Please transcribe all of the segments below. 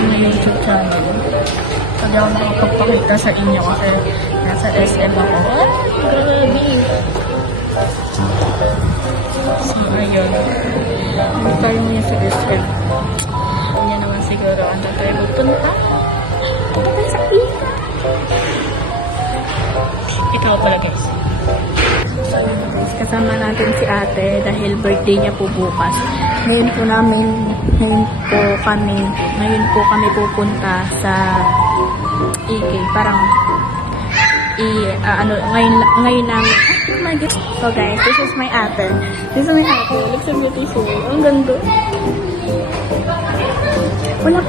aking YouTube channel. So, di ako nakapagpakita sa inyo kasi nasa SM ako. Ay, grabe! So, ayun. Hindi tayo ngayon sa SM. Hindi naman siguro ang tayo pupunta. Punta tayo sa pina. Ito pala guys. So, guys, kasama natin si ate dahil birthday niya po bukas. Ngayon po kami pupunta sa EK. Parang ngayon namin. Oh my God. So guys, this is my ate. Looks so beautiful. Ang ganda. Wala.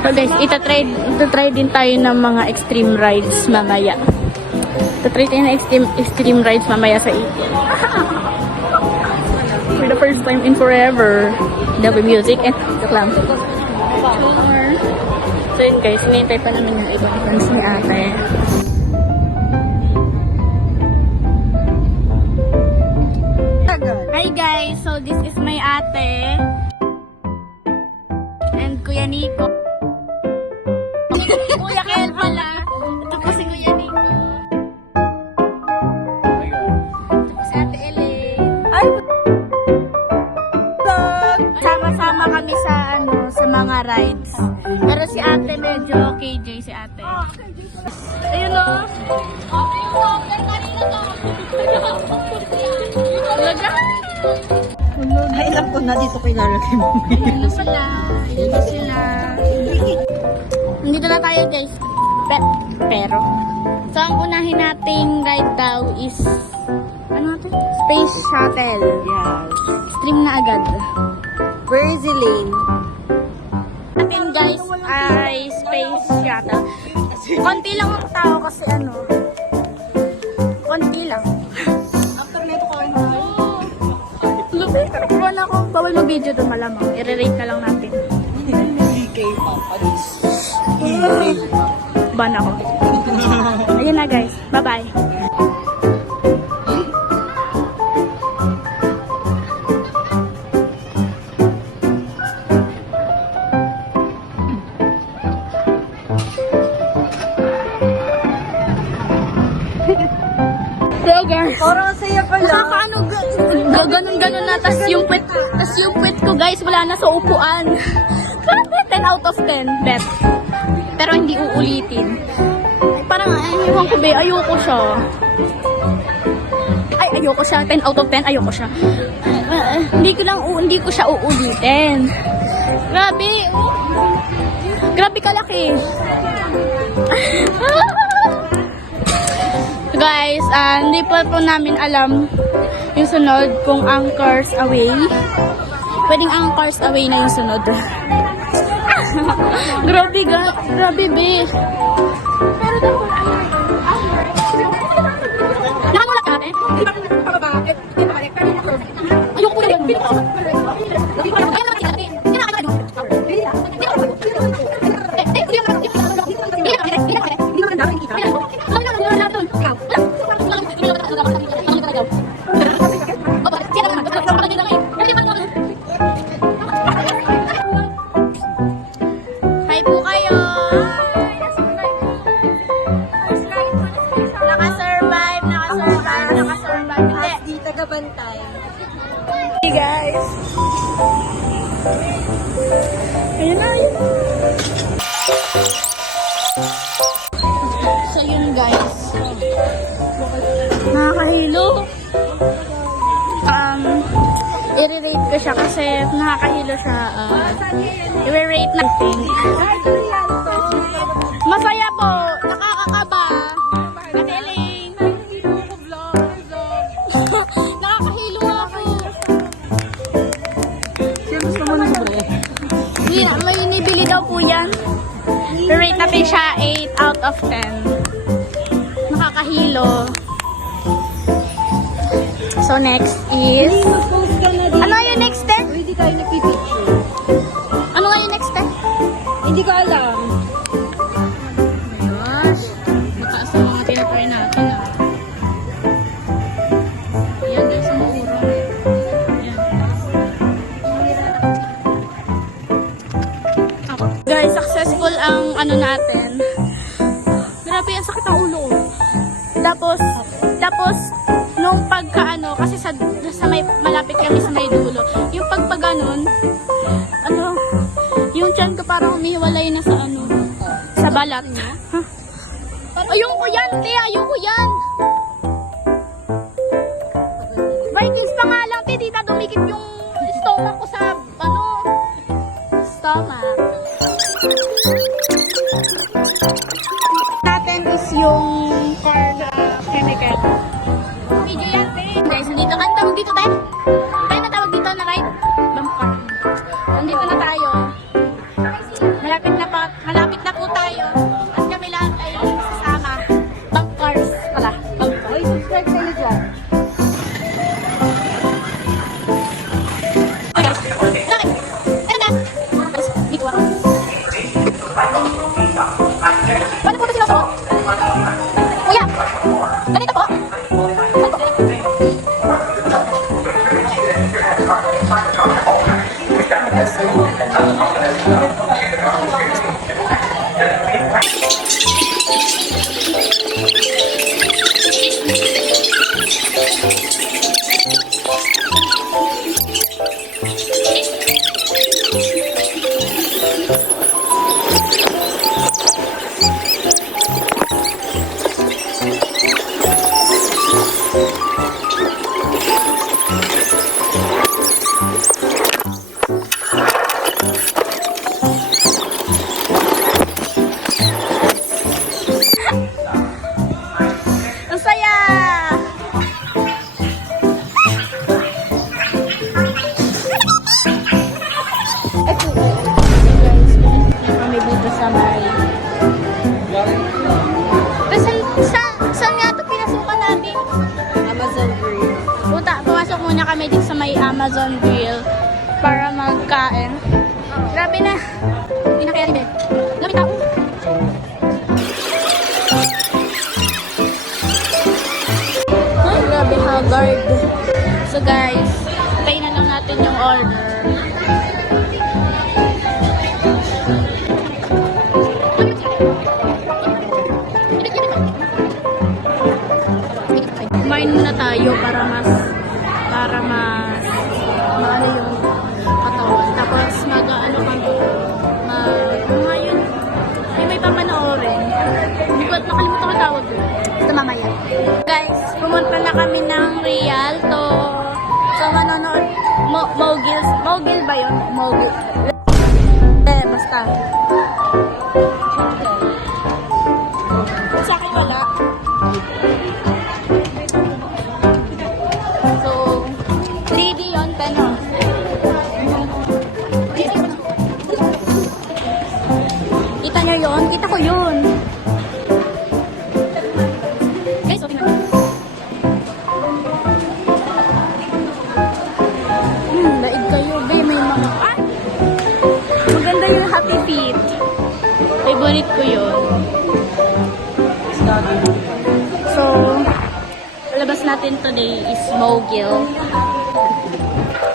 So guys, itatry din tayo ng mga extreme rides mamaya. Itatry tayo ng extreme rides mamaya sa EK. For the first time in forever. There'll be music and lang. So yun guys, hinihintay pa namin yung ibang fans ni ate. Hi guys, so this is my ate and Kuya Nico. Kuya Kel pala. Ito po si Kuya Nico. Ito po si Ate Ellen. Ay! Sama-sama kami sa mga rides. Pero si ate medyo KJ si ate. Ayun o. Talaga? Ay, alam ko na dito kay lalagay mo. Dito sila. Nandito na tayo guys. Pero. So ang unahin nating ride daw is ano natin? Space Shuttle. Yes. Stream na agad. Where is Elaine? Atin guys ay Space Shuttle. Konti lang ang tao kasi ano. Konti lang. After nito ko na. Lupit. Pero na ako. Bawal mag-video doon malamang. I-rate na lang natin. DK Papa. Ban ako. Ayun na guys. Bye-bye. So guys. Parang saya pala. Nakakaano ganun na. Tas yung puwet ko guys. Wala na sa upuan. Grabe. 10 out of 10. Bet. Pero hindi uulitin. Parang ewan ko be. Ayoko siya. Ayoko siya. 10 out of 10. Ayoko siya. Hindi ko siya uulitin. Grabe. Grabe kalaki. Guys, hindi pa po namin alam yung sunod kung Anchors Away. Pwedeng Anchors Away na yung sunod. Grabe be. Nakamulak ka ate? Ayoko po na yun. Hi po kayo. Nakasurvive. Di taga-bantay. Hey guys. Ayun na. So yun guys. Nakakahilo. I-rate ko siya kasi nakakahilo siya. I-rate natin. Masaya po. Nakakakaba. Katiling. Nakakahilo ako. Siya gusto mo ng bre? May inibili daw po yan. I-rate natin siya 8 out of 10. Nakakahilo. So next is... Ano yung next step? Hindi tayo nagpipicture. Ano nga yung next step? Hindi ko alam. Gosh. Mataas ang mga tinatry natin. Ayan guys, umuuro. Ayan. ang ano natin. Grabe, ang sakit ang ulo ko. Tapos, nung pagka kasi sa may, malapit kami sa may dulo, yung pagpaganon, yung tiyan ko parang umihiwalay na sa sa balat. Huh? Ayoko yan, te, ayoko yan. Vikings pa nga lang, te, di na dumikit yung stomach ko sa, stomach. Natin is yung corn chemical. Video yan, te. Guys, nandito ka. Tawag dito, te. Tayo na tawag dito na right? Bumper. Nandito na tayo. Malapit na po tayo. At kami lahat ay sasama. Bumpers pala. Bumpers. Oy, subscribe kayo dyan. Okay, guys. Bakit? Ano na? Dito ako. Paano po ito sinusuot? Kuya! Ganito po? Ang saya! Kami dito sa may... Saan nga ito pinasukan natin? Amazon Grill. Pumasok muna kami dito sa may Amazon Grill para magkain. Grabe na. Hindi na kaya rin, Grabe tao. Ay, grabe haggard. So guys, tayo na lang natin yung order. Kumain muna tayo para mas maano yung katawan. Tapos ngayon may pamanoorin. Hindi ko nakalimutan ko tawag yun. Basta mamaya. Guys, pumunta na kami ng Rialto. So manonood Mogil ba yun? Mogil. Basta. Sa akin wala. So, 3D yun, pero kita nyo yun? Kita ko yun. Guys, okay na. Laig kayo, be. May mga... maganda yung Happy Feet. Favorite ko yun. So, labas natin today is Mogil.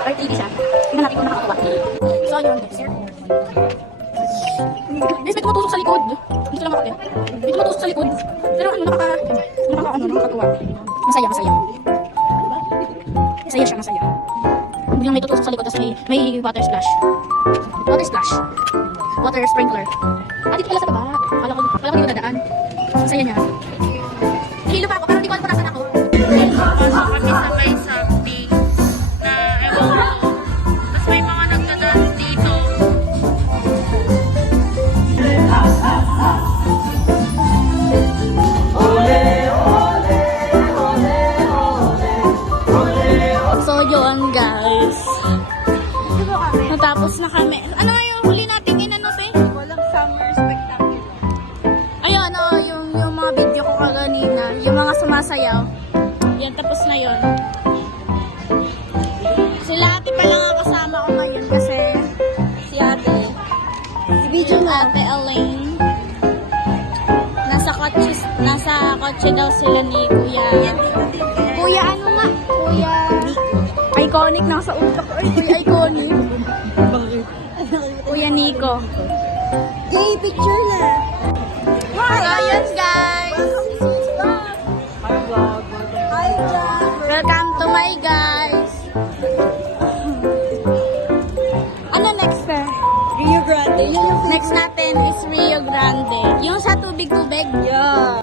RTD siya. Tingnan natin kung nakakakuha. So, yun guys. Guys, may tumutusok sa likod. Dito lang ako eh. May tumutusok sa likod. Pero nakakatuwa. Masaya. Masaya siya, masaya. Biglang may tutusok sa likod, tapos may water splash. Water sprinkler. Dito pala sa baba. Kala ko dito dadaan. Masaya niya. Hilo pa ako, pero hindi ko alam kung nasan ako. Pasok kami sa may something na ewan ko. Tapos may mga nagda-dance dito. So yun guys. Natapos na kami. Ano nga yung huli natin te? Walang summer spectacular. Ayun, yung mga video ko kaganina, yung mga sumasayaw. Yan, tapos na yun. Sila ate pa lang ang kasama ko ngayon kasi si ate. Si video nga. Ate Elaine. Nasa kotse daw sila ni Kuya. Kuya ano nga? Kuya... Iconic nasa utak ko. Ay, Kuya Iconic. Kuya Nico. Jay, picture na. So, yun guys. Hi, Jack. Welcome to my guys. Ano next na? Rio Grande. Yun yung Next natin is Rio Grande. Yung sa tubig-tubig. yeah.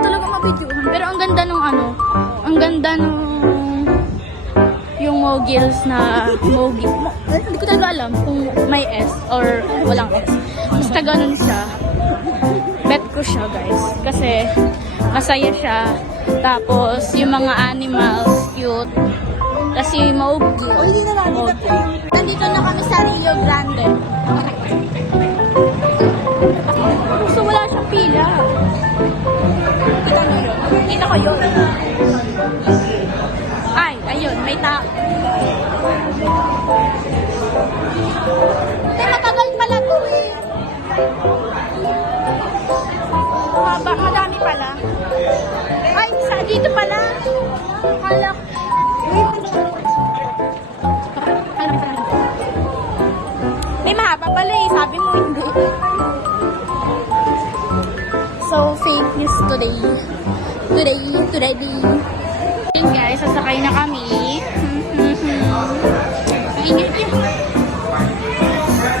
Talaga mabidyohan. Pero ang ganda nung ano, ang ganda nung yung Mogils na hindi ko talaga alam kung may S or walang S. Basta ganun siya. Bet ko siya guys. Kasi masaya siya. Tapos yung mga animals cute. Kasi Mogil. O, hindi na natin na Nandito na kami sa Rio Grande. So wala siyang pila. Kita mo yun? Kita ko yun. Ay, ayun, may tao. Matagal pala to eh. Haba, madami pala. Ay, dito pala. Hala. May mahaba pala eh. Sabi mo hindi. So, fake news today. Today. Yun guys, sasakay na kami. Ingat yun.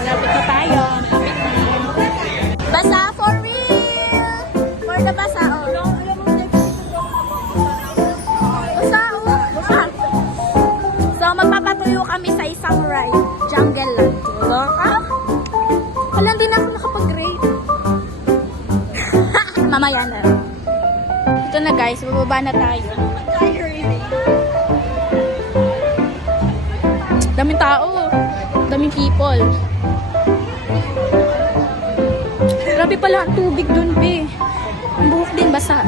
Lapit na tayo. Basa for real! For the basa, oh. Basa, oh. So, magpapatuyo kami sa isang ride. Jungle Land. Loka? Wala, hindi na ako nakapag-rate. Mamaya na. Ito na guys, bababa na tayo. Daming tao. Daming people. Grabe pala ang tubig dun, be. Ang buhok din basa.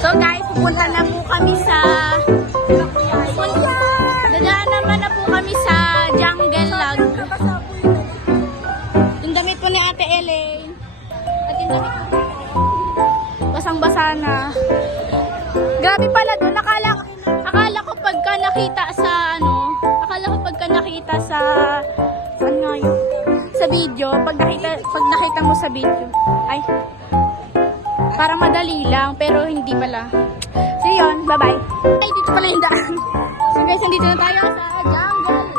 So guys, pupunta na po kami sa... Dadaan naman na po kami sa Jungle Log. Yung damit po ni Ate Elaine. At yung damit po. Basang-basa na. Grabe pala dun. Akala ko pagka nakita sa saan nga yun? Sa video, pag nakita mo sa video, ay, parang madali lang, pero hindi pala. So yun, bye-bye. Ay, dito pala yung daan. So guys, nandito na tayo sa Jungle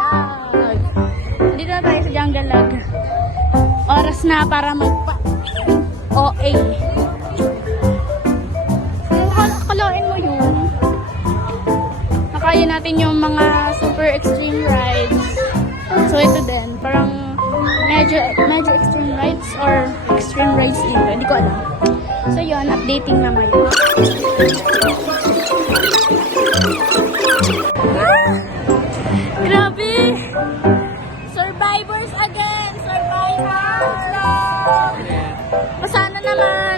Log. Nandito na tayo sa Jungle Log. Oras na para OA. Kaloin mo yun. Nakaya natin yung mga super extreme rides. So ito din, parang medyo extreme rides or extreme rides din. Hindi ko alam. So yun, updating na ngayon. Grabe! Survivors again! Survivors! Basa na naman.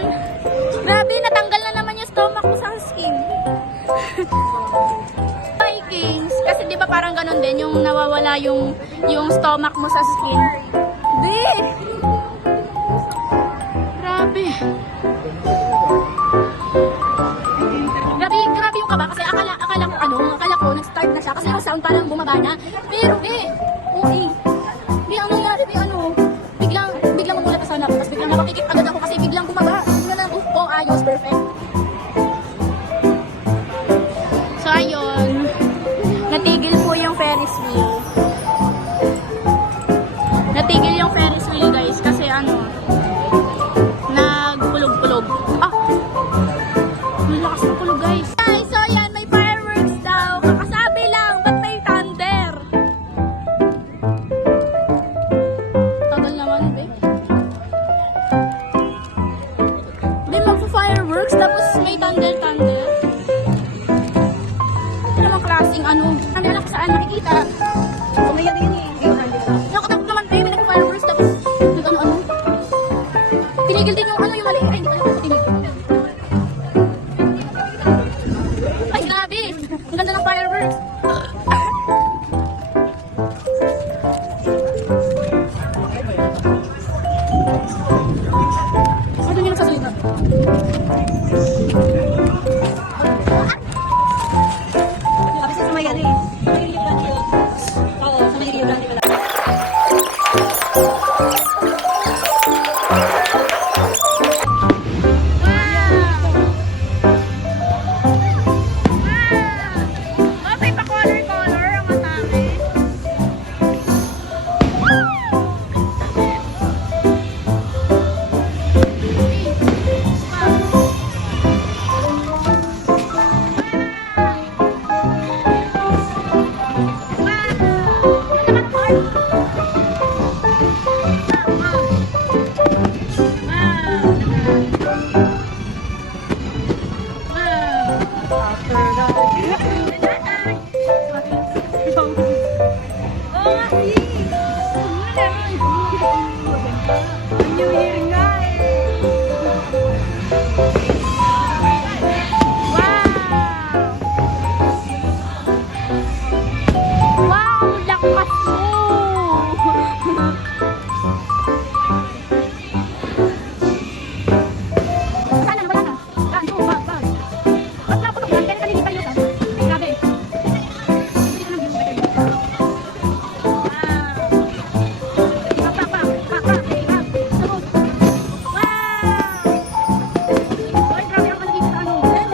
Grabe, natanggal na naman yung stomach ko sa skin. Vikings. Kasi di ba parang ganun din, yung nawawala yung stomach mo sa skin. Di! Grabe. Grabe yung kaba. Kasi akala ko, nag-start na siya. Kasi yung sound parang bumaba na. Pero, uy. Ang nangyari, biglang mamulat na sana ako. Tapos biglang napakikip agad ako kasi biglang bumaba. Tingnan na, ayos, perfect. So, ayun. Natigil po yung Ferris wheel. Natigil yung Ferris wheel, guys. Kasi nagpulog-pulog. Malakas ng pulog, guys. Guys, so yan, may fireworks daw. Kakasabi lang, ba't may thunder? Tagal naman, babe. Babe, magpa-fireworks, tapos may thunder. Ito naman klaseng Ang alam ko saan nakikita. Kumaya din eh. Nakatakot naman, babe, may nagpa-fireworks, tapos nag-ano. Tinigil din yung yung mali. Ay, hindi pala ako tinigil. Ay, grabe. Ang ganda ng fireworks. Ano yung nagsasalita? Kasi sumaya din eh. Oo, sumaya. Wow, lakas mo! Wala na. Gaan, go, bag. Ba't na putok yan? Kaya kanina pa yun. Grabe. Dito na view. Wow. Pak. Sabog. Wow! Ay, grabe ako dito sa ano. Saan?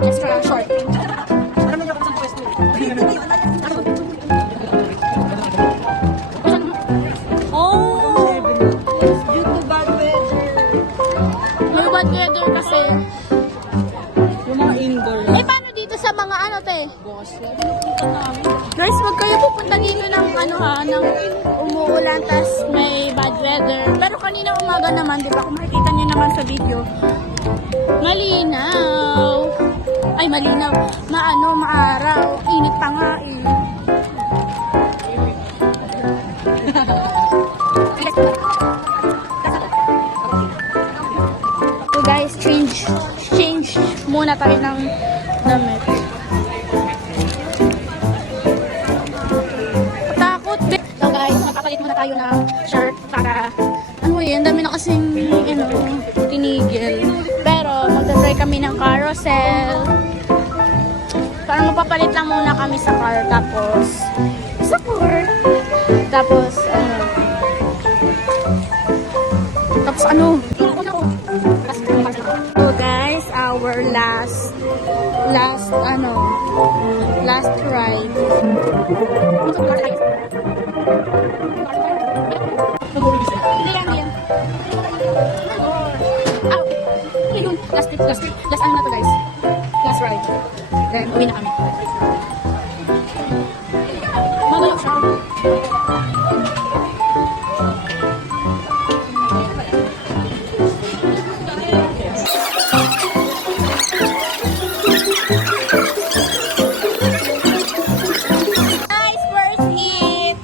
Extra short. Oh! Due to bad weather. May bad weather kasi. Yung mga indoor. Eh, paano dito sa mga ano, te? Bukas na. Pinupunta namin. Guys, wag kayo pupunta dito ng ano ha, ng umuulan tas may bad weather. Pero kanina umaga naman, di ba? Kung makikita niyo naman sa video, malinaw. Ay, malinaw. Maaraw. Init pa nga eh. So guys, change muna tayo ng damit. Takot. So guys, magpapalit muna tayo ng shirt para ano yun, dami na kasing tinigil. Pero magta-try kami ng carousel. Parang magpapalit lang muna kami sa car. Tapos So guys, our last ride. Hindi yan. Last ano na to guys. Last ride. Then, uwi na kami. Magalang siya. Guys, worth it.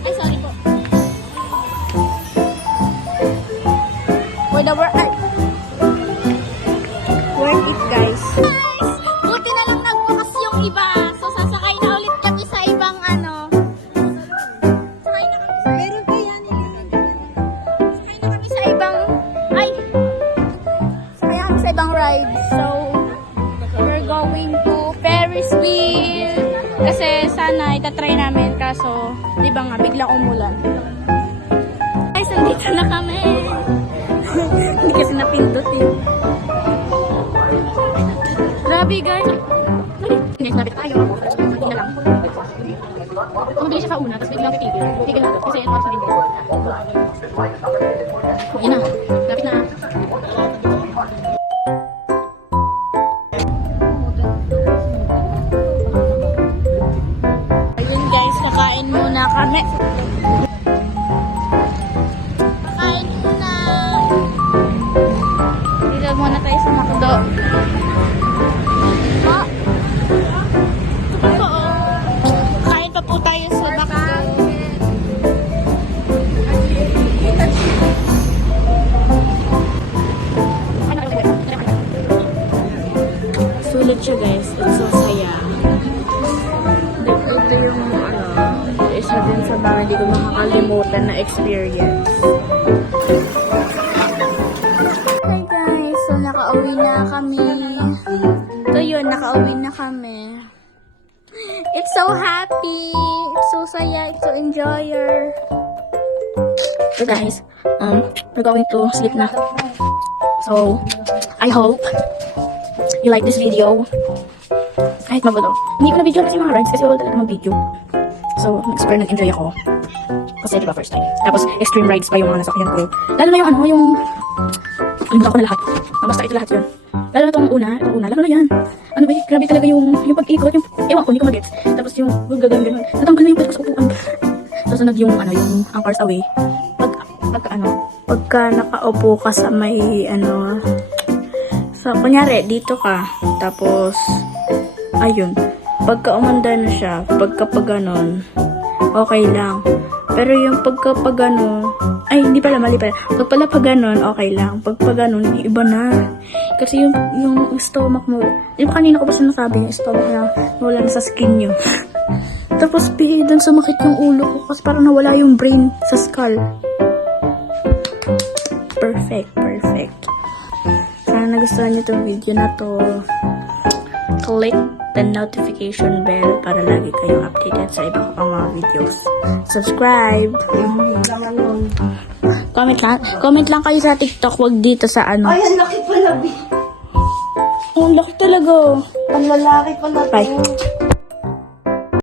Ay, sorry po. For the worth it, guys. Guys, buti na lang nagbukas yung iba. So, sasakay na ulit kami sa ibang Sakay na kami sa Meron pa yan. Sakay na kami sa ibang ride. So, we're going to Ferris wheel. Kasi sana itatry namin. Kaso, di ba nga, biglang umulan. Guys, nandito na kami. Hindi kasi napindot eh. Grabe guys. Guys, napit tayo. Hindi na lang. Mabilis siya sa una, tapos biglang titigil. Tigil na to. Kasi yan, sa hindi. Yan na. Lapit na. Ayun guys, kakain muna kami. Kakain muna. Dito muna tayo sa McDo. Kain pa po tayo sa McDo. Sulit siya guys. It's so saya. Ito yung isa din sa mga hindi ko makakalimutan na experience. Hi guys, so nakauwi na kami. So yun, nakauwi na kami. It's so happy, it's so saya, it's so enjoyer. So guys, we're going to sleep na. So, I hope you like this video. Kahit magulo. Hindi ko na video kasi mga rides kasi wala talaga mag-video. So, nag-enjoy ako. Kasi diba first time. Tapos extreme rides pa yung mga nasakyan ko. Lalo na yung ano, yung... Kalimutan ko na lahat. Basta ito lahat yun. Lalo na itong una, lalo na yan. Ano ba, grabe talaga yung pag-ikot, yung... Ewan ko, hindi ko mag-gets. Tapos yung gagawin. Natanggal na yung pwede ko sa upuan. Susunod yung ano, yung anchors away. Pagka nakaupo ka sa may ano... So, kunyari, dito ka. Tapos, ayun. Pagka umanda na siya, pagka ganon, okay lang. Pero yung pagka ganon, ay, hindi pala, mali pala. Pag ganon, okay lang. Pag ganon, iba na. Kasi yung stomach mo, di ba kanina ko pa sinasabi yung stomach na wala na sa skin nyo. Tapos, dun sumakit yung ulo ko kasi parang nawala yung brain sa skull. Perfect. Sana nagustuhan nyo itong video na to. Click the notification bell para lagi kayong updated sa iba ko pang mga videos. Subscribe! Comment lang kayo sa TikTok, wag dito sa ano. Ay, ang laki pala, B. Ang laki talaga. Ang lalaki pala. Bye.